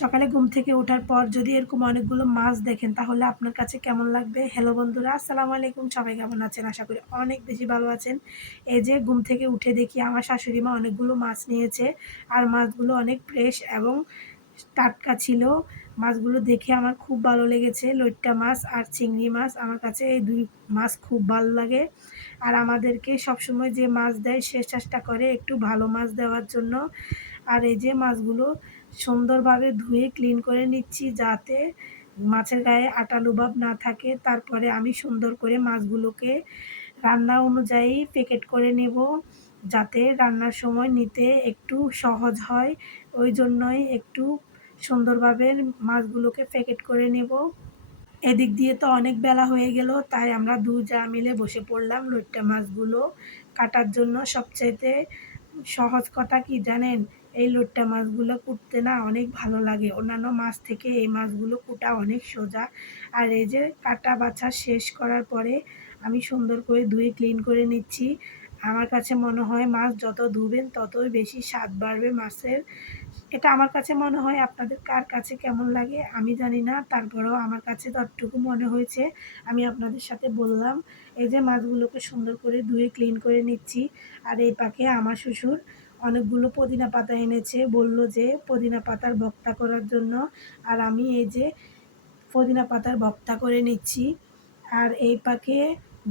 সকালে ঘুম থেকে ওঠার পর যদি এরকম অনেকগুলো মাছ দেখেন তাহলে আপনার কাছে কেমন লাগবে? হ্যালো বন্ধুরা, আসসালামু আলাইকুম। সবাই কেমন আছেন? আশা করি অনেক বেশি ভালো আছেন। এই যে ঘুম থেকে উঠে দেখি আমার শাশুড়ি মা অনেকগুলো মাছ নিয়েছে। আর মাছগুলো অনেক ফ্রেশ এবং টাটকা ছিল। মাছগুলো দেখে আমার খুব ভালো লেগেছে। লইট্টা মাছ আর চিংড়ি মাছ, আমার কাছে এই ২ মাছ খুব ভালো লাগে। আর আমাদেরকে সবসময় যে মাছ দেয় সে চেষ্টা করে একটু ভালো মাছ দেওয়ার জন্য। আর এই যে মাছগুলো সুন্দরভাবে ধুয়ে ক্লিন করে নিচ্ছি যাতে মাছের গায়ে আটালো ভাব না থাকে। তারপরে আমি সুন্দর করে মাছগুলোকে রান্না অনুযায়ী প্যাকেট করে নেব, যাতে রান্নার সময় নিতে একটু সহজ হয়। ওই জন্যই একটু সুন্দরভাবে মাছগুলোকে প্যাকেট করে নেব। এদিক দিয়ে তো অনেক বেলা হয়ে গেল, তাই আমরা ২ জা মিলে বসে পড়লাম লইট্টা মাছগুলো কাটার জন্য। সবচাইতে সহজ কথা কি জানেন? এই লইট্টা মাছগুলো কুটতে না অনেক ভালো লাগে। অন্যান্য মাছ থেকে এই মাছগুলো কুটা অনেক সোজা। আর এই যে কাটা বাছা শেষ করার পরে আমি সুন্দর করে ধুয়ে ক্লিন করে নিচ্ছি। আমার কাছে মনে হয় মাছ যত ধুবেন ততই বেশি স্বাদ বাড়বে মাছের। এটা আমার কাছে মনে হয়, আপনাদের কার কাছে কেমন লাগে আমি জানি না। তারপরেও আমার কাছে যতটুকু মনে হয়েছে আমি আপনাদের সাথে বললাম। এই যে মাছগুলোকে সুন্দর করে ধুয়ে ক্লিন করে নিচ্ছি। আর এই পাকে আমার শ্বশুর অনেকগুলো পুদিনা পাতা এনেছে। বলল যে পুদিনা পাতার ভর্তা করার জন্য। আর আমি এই যে পুদিনা পাতার ভর্তা করে নিচ্ছি। আর এই পাকে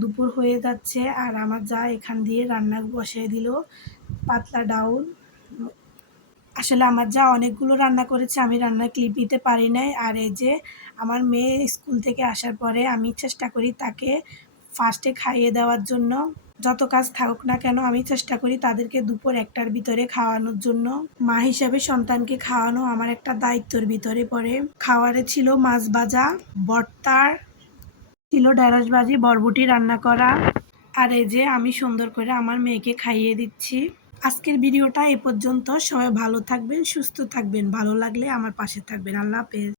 দুপুর হয়ে যাচ্ছে আর আমার যা এখান দিয়ে রান্না বসিয়ে দিল পাতলা ডাউল। আসলে আমার যা অনেকগুলো রান্না করেছে, আমি রান্নার ক্লিপ নিতে পারি নাই। আর এই যে আমার মেয়ে স্কুল থেকে আসার পরে আমি চেষ্টা করি তাকে ফার্স্টে খাইয়ে দেওয়ার জন্য। যত কাজ থাকুক না কেন আমি চেষ্টা করি তাদেরকে দুপুর ১টার ভিতরে খাওয়ানোর জন্য। মা হিসেবে সন্তানকে খাওয়ানো আমার একটা দায়িত্বের ভিতরে পড়ে। খাওয়ারে ছিল মাছ ভাজা, ভর্তার ছিল ঢেঁড়স ভাজি, বরবটি রান্না করা। আর এই যে আমি সুন্দর করে আমার মেয়েকে খাইয়ে দিচ্ছি। আজকের ভিডিওটা এ পর্যন্ত। সবাই ভালো থাকবেন, সুস্থ থাকবেন। ভালো লাগলে আমার পাশে থাকবেন। আল্লাহ হাফেজ।